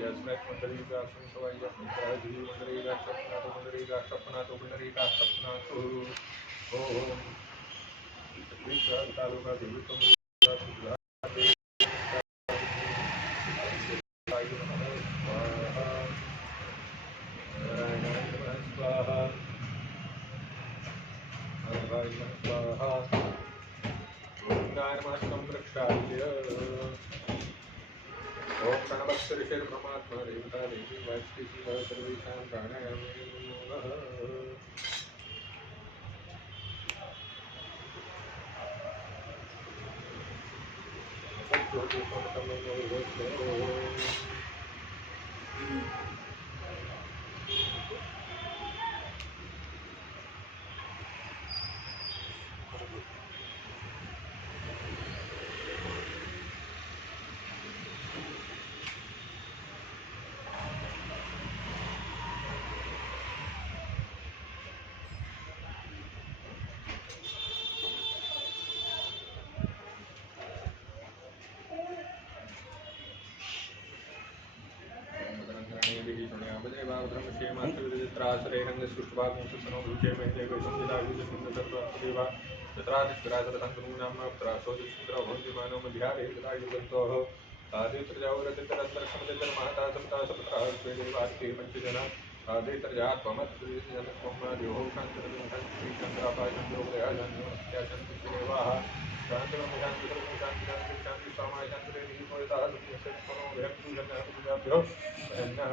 यस्मत् पुंडरीकाक्षं सवैय पुंडराजी पुंडरीकाक्षपनातो पुंडरीकाक्षपनातो पुंडरीकाक्षपनातो ओम विश्वावतारोका देवतम ओम प्रणवत्सरिषिर्ब्रह्मात्मा देवता देवी वाचकी सर्वेषां प्राणायामे नमः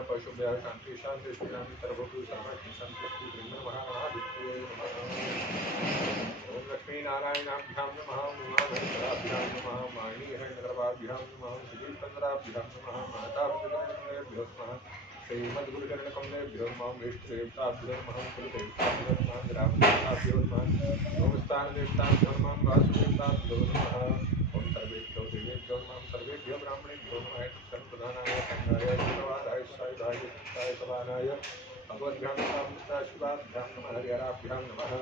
पशुभ्यः शांति शांति श्रीराम सर्वभूत सर्वज्ञ संतुष्टि ब्रह्म महादित्ये ओम लक्ष्मी नारायणाभ्यां नमः उमामहेश्वराभ्यां नमः माणिहरणगर्भाभ्यां नमः श्रीचंद्राभ्यां नमः माताभ्यो नमः श्रीमद्गुरुचरणकमलेभ्यो नमः विष्णुदेवताभ्यो नमः कुलदेवताभ्यो नमः ग्रामदेवताभ्यो नमः गोमस्थानदेवताभ्यो नमः वासुदेवताभ्यो नमः ओम सर्वेभ्यो देवेभ्यो नमः सर्वेभ्यो ब्राह्मणेभ्यो नमः सर्वप्रधानाय संघाय शिवाय सायुधाय संस्थाय सवानाय भगवद्भ्यां नमः शिवाभ्यां नमः हरिहराभ्यां नमः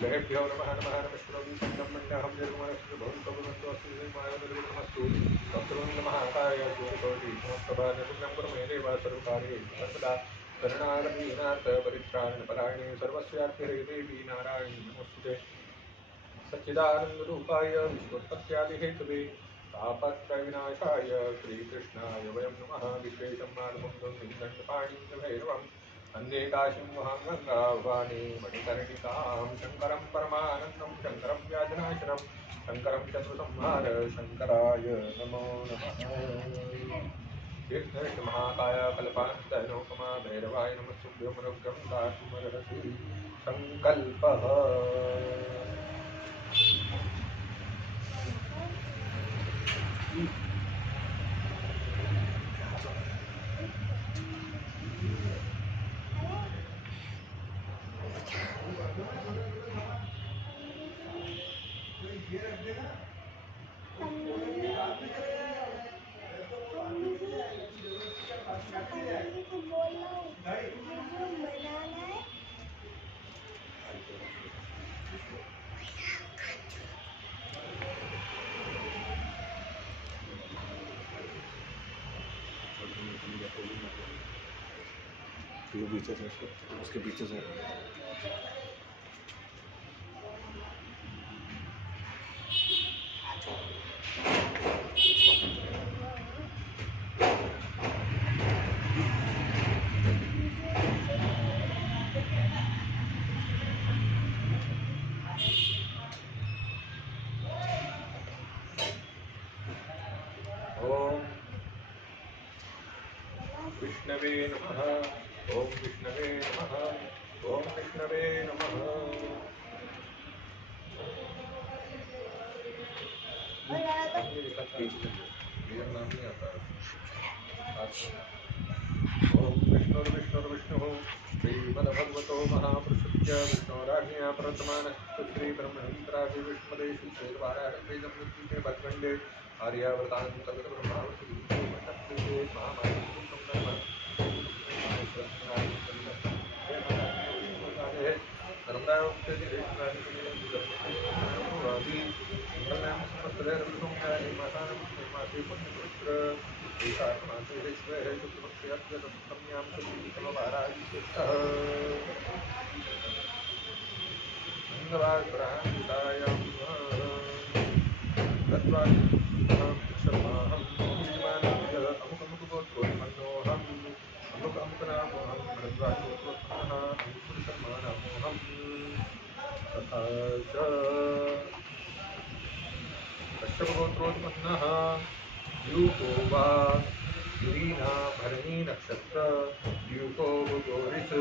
ग्रहेभ्यो नमः नमः नमस्कृतं संगमण्यहं निर्मलस्य भवन्तु भवन्तु अस्मिन्माय निर्विघ्नमस्तु वक्रतुण्ड महाकाय सूर्यकोटि समप्रभा निर्विघ्नं कुरु मे देव सर्वकार्येषु सर्वदा शरणागतिनाथ परित्राणपरायणे सर्वस्यार्थे देवी नारायणी नमोस्तुते सच्चिदानन्दरूपाय विश्वोत्पत्त्यादिहेतवे तापत्रयविनाशाय श्रीकृष्णाय वयं नमः विश्वेशं मानवं दण्डपाणिं च भैरवम् वन्दे काशीं वहां गङ्गावाणी मणिकर्णिकां शङ्करं परमानन्दं शङ्करं व्याजनाशनं शङ्करं चतुर्संहार शङ्कराय नमो नमः तीर्थेश महाकाय कल्पान्तनोपमा भैरवाय नमस्तुभ्यं रुद्रं दातुमर्हसि सङ्कल्पः पीछे से उसके पीछे से विष्णवे नमः ओम विष्णवे नमः ओम विष्णवे नमः मेरा नाम नहीं आता ओम विष्णुर्विष्णुर्विष्णुः श्रीमद्भगवतो महापुरुषस्य विष्णोराज्ञया प्रवर्तमानस्य श्रीब्रह्मणेन्द्रादि विष्णुदेशु श्रीवाराहवेदं मृत्युते भद्रण्डे आर्यावतान्तर्गतब्रह्मावती कश्यपगोत्रोत्पन्नः यूको वा गिरीना भरणी नक्षत्र यूको गोरिस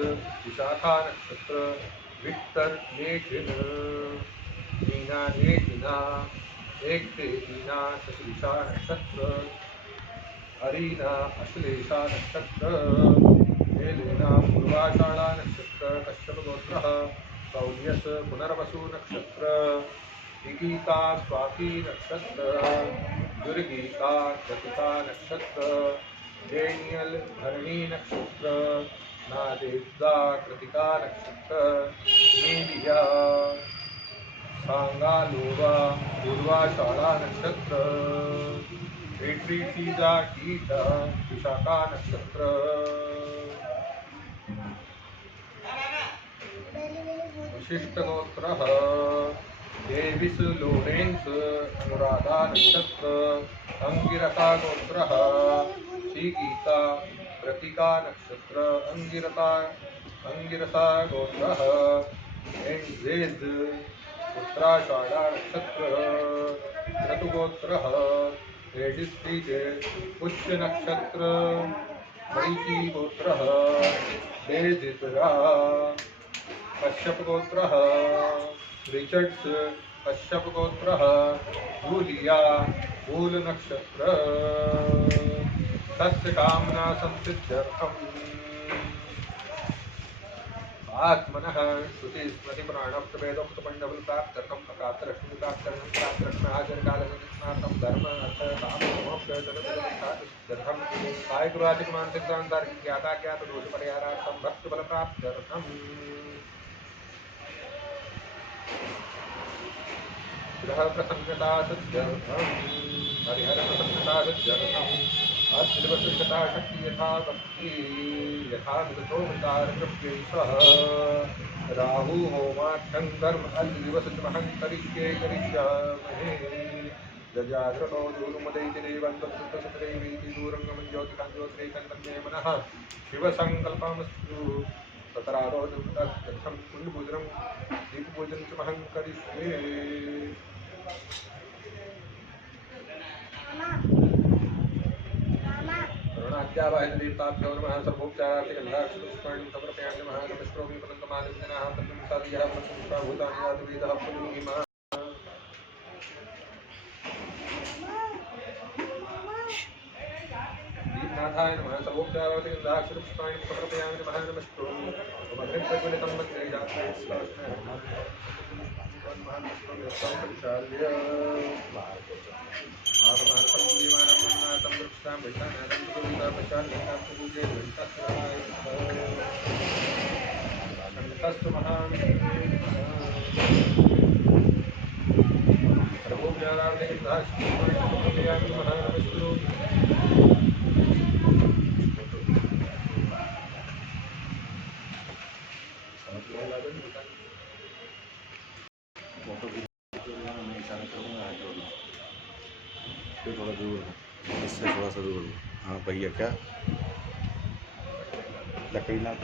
विशाखा नक्षत्र विक्टर लेखिन मीना लेखिना एक तेजीना शशिषा नक्षत्र अरीना अश्लेषा नक्षत्र हेलेना पूर्वाषाढ़ा नक्षत्र कश्यपगोत्रः कौल्यस पुनर्वसु नक्षत्र दिगीता स्वाति नक्षत्र दुर्गीता कृतिका नक्षत्र डेनियल भरणी नक्षत्र नादेवदा कृतिका नक्षत्र मीलिया सांगालोवा पूर्वाषाढ़ा नक्षत्र सीता कीटा विशाखा नक्षत्र विशिष्टगोत्रः डेविस लोरेंस अनुराधा नक्षत्र अंगिरसा गोत्रः श्रीगीता कृतिका नक्षत्र अंगिरसा गोत्रः एंजेज उत्तराषाढ़ा नक्षत्र क्रतुगोत्रः एडिस्त्रीजे पुष्य नक्षत्र मरीचि गोत्रः बेजितरा कश्यप गोत्रः रिचर्ड्स कश्यप गोत्रः जूलिया मूल नक्षत्र सस्य कामना संसिद्ध्यर्थम् आत्मनः श्रुति स्मृति पुराणोक्तवेदोक्त मंडल प्राप्त्यर्थम अकात्रष्टि प्राप्त्यर्थम प्राप्त्यर्थम आचरणकालनिस्नातम धर्म अर्थ काम मोक्ष धर्म काय गुरुआदिक मानसिक सांसारिक ज्ञाता ज्ञात दोष परिहारार्थम भक्त बल प्राप्त्यर्थम ग्रह प्रसन्नता सत्यर्थम हरिहर प्रसन्नता सत्यर्थम अद्विवसुषता शक्ति यथा भक्ति यथा विगतो विकारकृत्यैषः राहु होमाख्यं कर्म अद्विवसुषमहं करिष्यामहे जजाग्रतो दूरुमदैति देवन्तसुतसुतदेवीति दूरङ्गमं ज्योतिकां ज्योतिरेकन्तन्मे मनः शिवसङ्कल्पमस्तु ततरादो दुर्गतं कुण्डपूजनं दीपपूजनं च महं करिष्ये करुणाद्यावाहित देवताभ्यो नमः सर्वोपचारार्थे गन्धाक्षपुष्पाणि समर्पयामि नमः नमस्करोमि पुनन्तमादित्यनाः तन्नं सादियः पुनः यादवेदः पुनः दीपनाथाय नमः सर्वोपचारार्थे गन्धाक्षपुष्पाणि समर्पयामि नमः नमस्करोमि मधुरप्रज्वलितं वन्दे थोड़ा दूर इससे थोड़ा सा दूर हाँ भैया क्या लकड़ी ना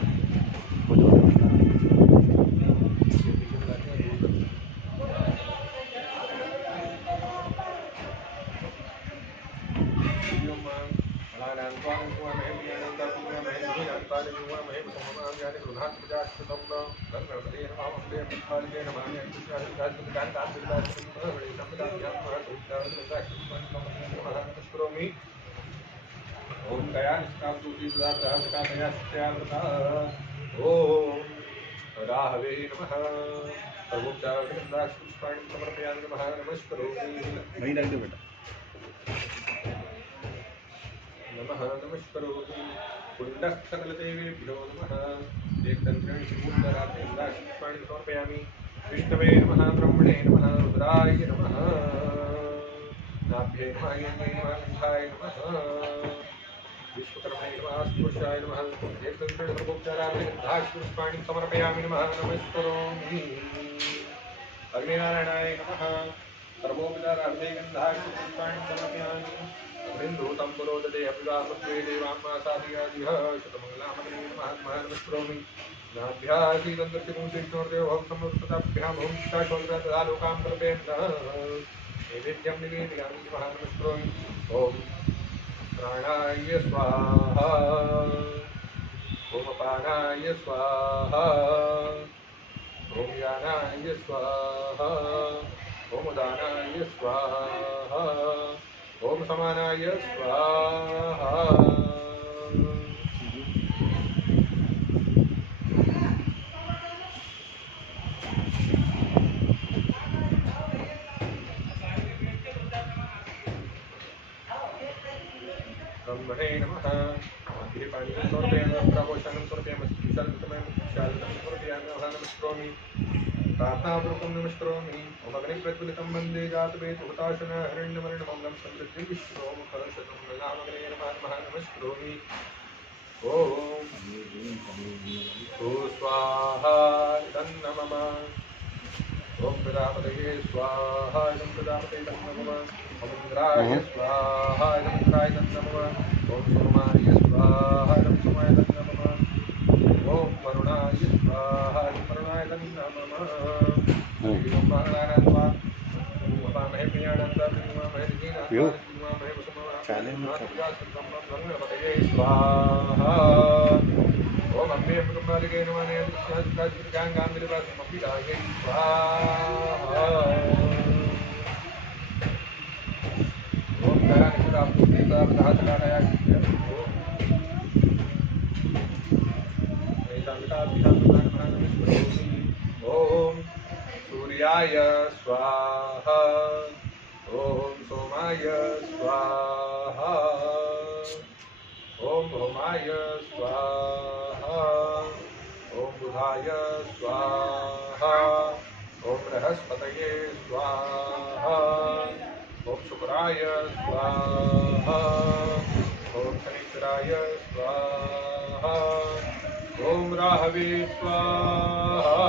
ओम गया ओम राहवे नमः सर्वोपचारपुष्पाणि समर्पयामि नमः नमस्करोमि नहीं डाल दो बेटा नमः नमस्करोमि कुण्डः सकलदेवेभ्यो नमः एकदन्त्रेण शिवोत्तरार्धेन्द्राक्षपुष्पाणि समर्पयामि विष्णवे नमः ब्रह्मणे नमः रुद्राय नमः नाभ्ये नमः यज्ञे नमः गन्धाय नमः पुरुषाय नमः एकदंतेन सर्वोपचारार्थे गन्धाक्षपुष्पाणि समर्पयामि नमः नमस्करोमि अग्निनारायणाय नमः सर्वोपचारार्थे गन्धाक्षपुष्पाणि समर्पयामि अग्निन्दूतं पुरोदते अभिवासत्वे देवाम्मासादियादिह शतमङ्गलामग्ने नमः नमस्करोमि नाभ्यासीदन्तर्शिकं श्रीकृष्णोर्देवं समस्तताभ्यां भूं शिक्षाशोदरा तदा लोकां कल्पयन्तः नैवेद्यं निवेदयामि नमः नमस्करोमि ॐ प्राणाय स्वाहा ॐ अपानाय स्वाहा ॐ यानाय स्वाहा ॐ उदानाय स्वाहा ॐ समानाय स्वाहा ब्रह्मणे नमः मध्ये पाणिं समर्पयामि प्रभोषणं समर्पयामि शान्तं समर्पयामि नमस्करोमि प्रार्थनापूर्वकं नमस्करोमि ॐ अग्निप्रज्वलितं वन्दे जातवेदो हुताशनः हिरण्यवर्णमङ्गलं समृद्धिं विश्वमुखशतमङ्गलामग्ने नमः नमस्करोमि ॐ स्वाहा इदं मम ॐ प्रजापतये स्वाहा इदं प्रजापतये नमः ॐ इन्द्राय स्वाहा इदं इन्द्राय नमः ॐ सोमाय स्वाहा इदं सोमाय नमः ॐ वरुणाय स्वाहा इदं वरुणाय नमः ॐ महानारायणाय उमामहे प्रियानन्दाय उमामहे दीनाय उमामहे वसुमहे स्वाहा ॐ अम्बे कुटुम्बालिके नमः गाङ्गाम्बिलिवासमपितायै स्वाहा ॐ करानिषदाप्तुतिसावधातकालयाय ॐ सूर्याय स्वाहा ॐ सोमाय स्वाहा ॐ भौमाय स्वाहा ॐ बुधाय स्वाहा ॐ बृहस्पतये स्वाहा ॐ शुक्राय स्वाहा ॐ शनिश्चराय स्वाहा ॐ राहवे स्वाहा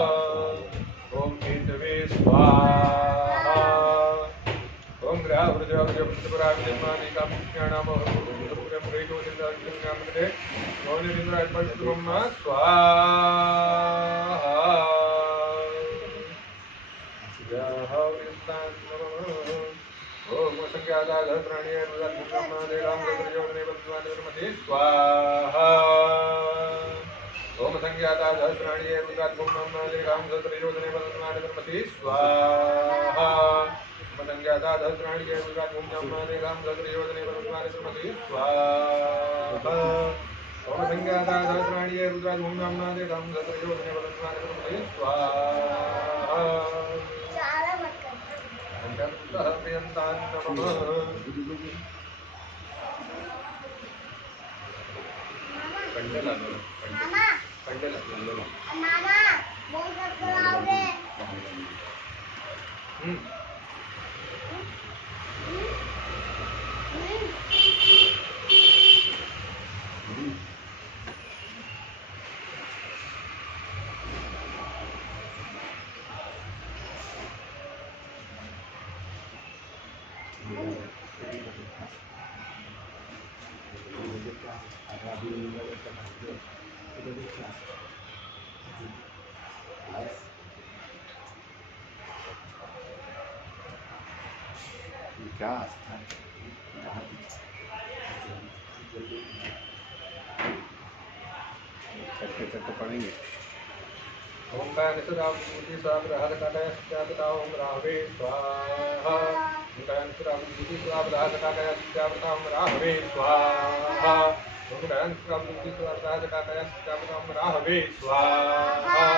ॐ केतवे स्वाहा ॐ स्वाहा ओम संज्ञाता सहस्राणि रुद्रात्मं नामनादिकां सहस्रयोजने वदन्मानधर्मति स्वाहा ओम संज्ञाता सहस्राणि रुद्रात्मं नामनादिकां सहस्रयोजने वदन्मानधर्मति स्वाहा ओम संज्ञाता सहस्राणि रुद्रात्मं नामनादिकां सहस्रयोजने वदन्मानधर्मति स्वाहा पंचभूतः प्रियन्तां नमः पंडल पंडल मामा बहुत खराब है क्या चट्टे पड़ेंगे ओम का निसदाम मूर्ति स्वाग्रहद काटय सत्यावता ओम राहवे स्वाहा ओम का निसदाम मूर्ति स्वाग्रहद काटय सत्यावता ओम राहवे स्वाहा ओम का निसदाम मूर्ति स्वाग्रहद काटय सत्यावता ओम राहवे स्वाहा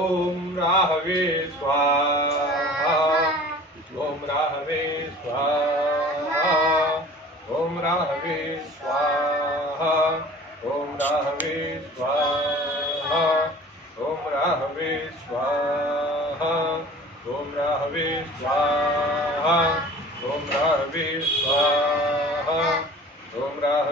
ओम राहवे स्वाहा ओम राहवे स्वाहा ओम राहवे स्वाहा ओम राहवे स्वाहा ओम राहवे स्वाहा ओम राहवे स्वाहा ओम राहवे स्वाहा ओम राहवे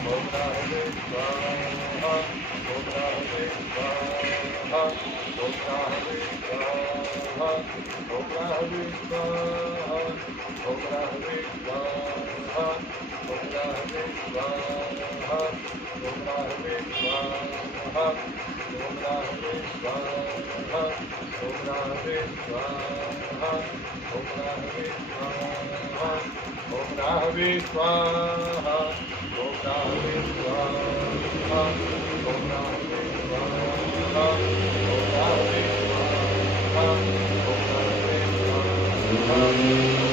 ओम राहवे स्वाहा ओम राहवे स्वाहा ओम राहवे स्वाहा ओम राहवे स्वाहा ओम राहवे स्वाहा ओम राहवे स्वाहा ओम राहवे स्वाहा ओम राहवे स्वाहा ओम राहवे स्वाहा ओम राहवे स्वाहा ओम राहवे स्वाहा ओम राहवे स्वाहा ओम राहवे स्वाहा ओम राहवे स्वाहा ओम राहवे स्वाहा